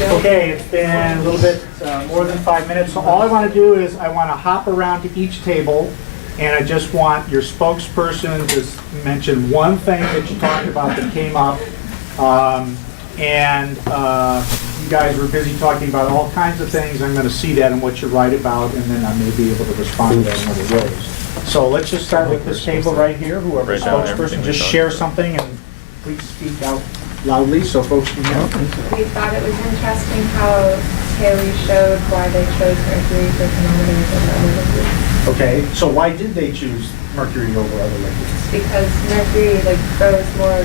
Okay, it's been a little bit more than 5 minutes, so all I want to do is I want to hop around to each table, and I just want your spokesperson to mention one thing that you talked about that came up, and you guys were busy talking about all kinds of things. I'm going to see that in what you write about, and then I may be able to respond to that in other ways. So let's just start with this table right here, whoever's spokesperson, just share something, and please speak out loudly so folks can hear. We thought it was interesting how Haley showed why they chose mercury for thermometers over other liquids. Okay, so why did they choose mercury over other liquids? Because mercury grows more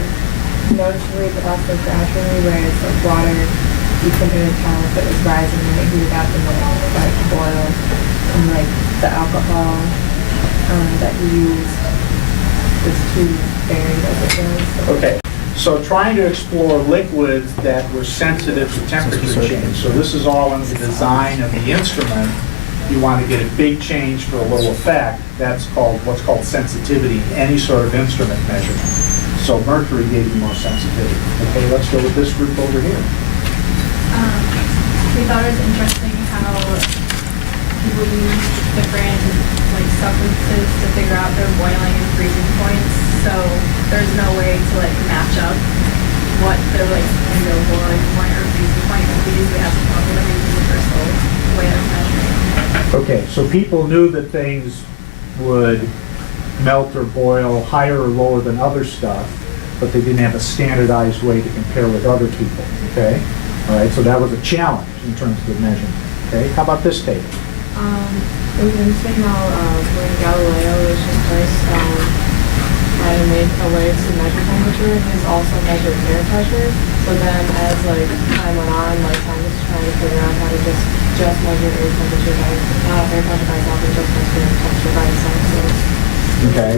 noticeably but also gradually, whereas water, you couldn't really tell if it was rising when it heated up and then it would start to boil. And the alcohol that you used was too varied as it was. Okay. So trying to explore liquids that were sensitive to temperature change. So this is all in the design of the instrument. You want to get a big change for a low effect. That's called what's called sensitivity, any sort of instrument measurement. So mercury gave you more sensitivity. Okay, let's go with this group over here. We thought it was interesting how people use different substances to figure out their boiling and freezing points. So there's no way to match up what their boiling point or freezing point would be. We have to come up with a universal way of measuring. Okay, so people knew that things would melt or boil higher or lower than other stuff, but they didn't have a standardized way to compare with other people. Okay, all right. So that was a challenge in terms of the measurement. Okay, how about this table? It was interesting how when Galileo was just first had made a way to measure temperature, he's also measured air pressure. So then as time went on, time was trying to figure out how to just measure air temperature by not air pressure by itself, but just measure air temperature by itself. Okay.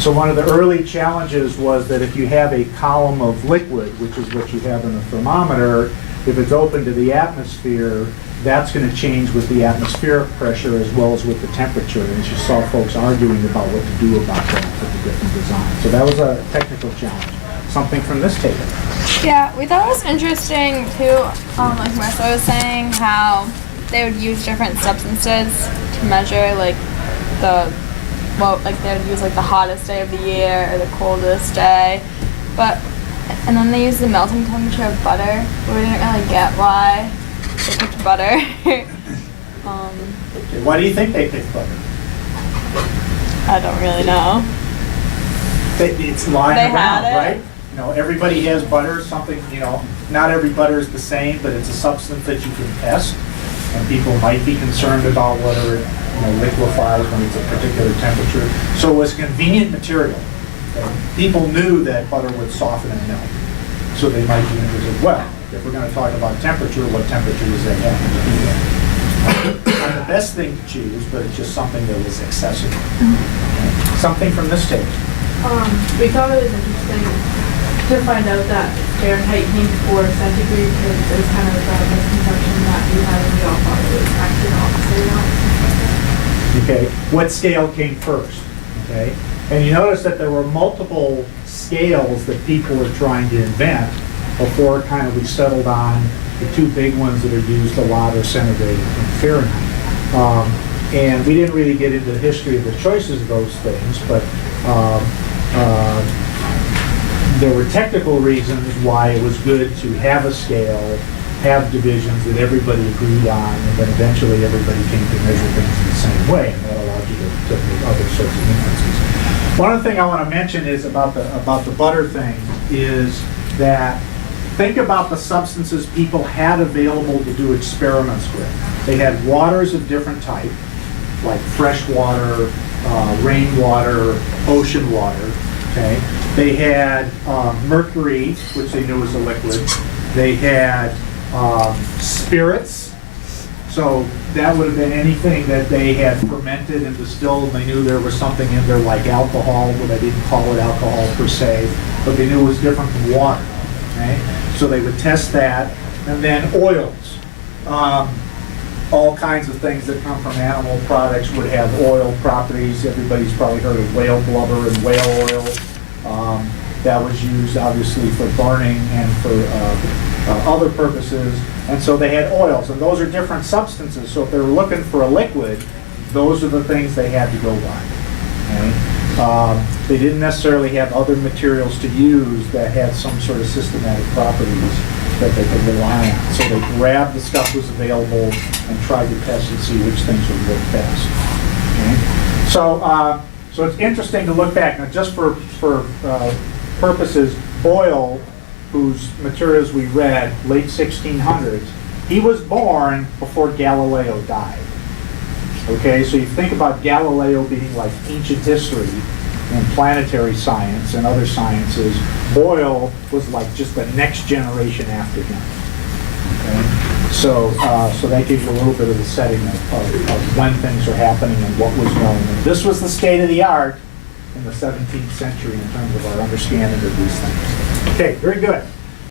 So one of the early challenges was that if you have a column of liquid, which is what you have in a thermometer, if it's open to the atmosphere, that's going to change with the atmospheric pressure as well as with the temperature. And as you saw folks arguing about what to do about that with the different designs. So that was a technical challenge. Something from this table. Yeah, we thought it was interesting too, like Marissa was saying, how they would use different substances to measure they would use the hottest day of the year or the coldest day. And then they used the melting temperature of butter. We didn't really get why they picked butter. Why do you think they picked butter? I don't really know. It's lying They around, had it. right? Everybody has butter, something, not every butter is the same, but it's a substance that you can test. And people might be concerned about whether it liquefies when it's a particular temperature. So it was convenient material. Okay? People knew that butter would soften and melt. So they might be interested, well, if we're going to talk about temperature, what temperature does that have to be at? Not the best thing to choose, but it's just something that was accessible. Okay? Something from this table. We thought it was interesting to find out that Fahrenheit came before centigrade because it was kind of a misconception that we had and we all thought it was actually the opposite. Okay, what scale came first? Okay, and you notice that there were multiple scales that people were trying to invent before we settled on the two big ones that are used a lot are centigrade and Fahrenheit. And we didn't really get into the history of the choices of those things, but there were technical reasons why it was good to have a scale, have divisions that everybody agreed on, and then eventually everybody came to measure things in the same way, and that allowed you to make other sorts of inferences. One other thing I want to mention is about the butter thing is that think about the substances people had available to do experiments with. They had waters of different type, like fresh water, rainwater, ocean water. Okay, they had mercury, which they knew was a liquid. They had spirits, so that would have been anything that they had fermented and distilled, and they knew there was something in there like alcohol, but they didn't call it alcohol per se, but they knew it was different from water. Okay, so they would test that, and then oils. All kinds of things that come from animal products would have oil properties. Everybody's probably heard of whale blubber and whale oil. That was used obviously for burning and for other purposes, and so they had oils, and those are different substances. So if they were looking for a liquid, those are the things they had to go by. Okay? They didn't necessarily have other materials to use that had some sort of systematic properties that they could rely on. So they grabbed the stuff that was available and tried to test and see which things would work best. Okay? So it's interesting to look back. Now, just for purposes, Boyle, whose materials we read, late 1600s, he was born before Galileo died. Okay, so you think about Galileo being like ancient history in planetary science and other sciences. Boyle was like just the next generation after him. Okay, so that gives you a little bit of the setting of when things are happening and what was known. And this was the state of the art in the 17th century in terms of our understanding of these things. Okay, very good.